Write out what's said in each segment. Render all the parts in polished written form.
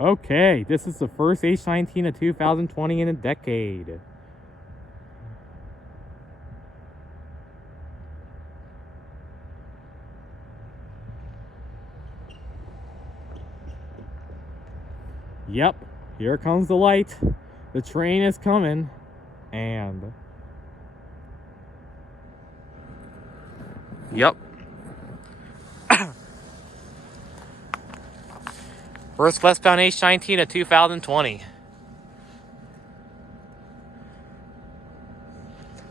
Okay, this is the first H19 of 2020 in a decade. Yep, here comes the light. The train is coming, and... Yep. First westbound H19 of 2020.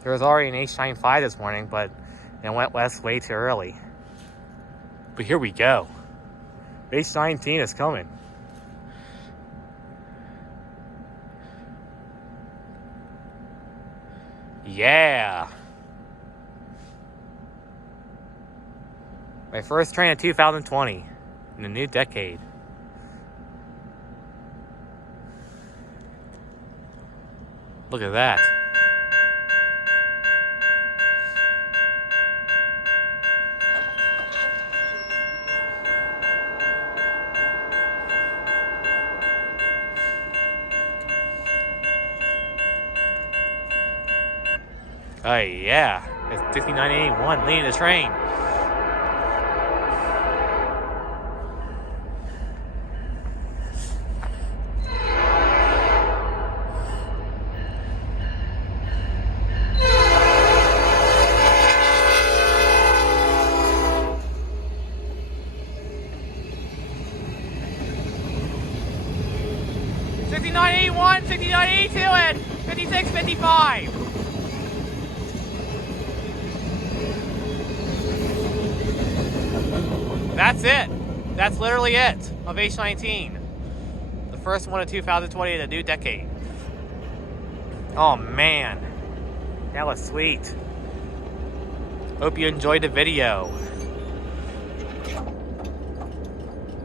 There was already an H95 this morning, but it went west way too early. But here we go. H19 is coming. Yeah. My first train of 2020 in the new decade. Look at that. Oh yeah, it's 6981 leading the train. '6981, '6982, and 5655. That's it. That's literally it of H19. The first one of 2020 in a new decade. Oh man, that was sweet. Hope you enjoyed the video.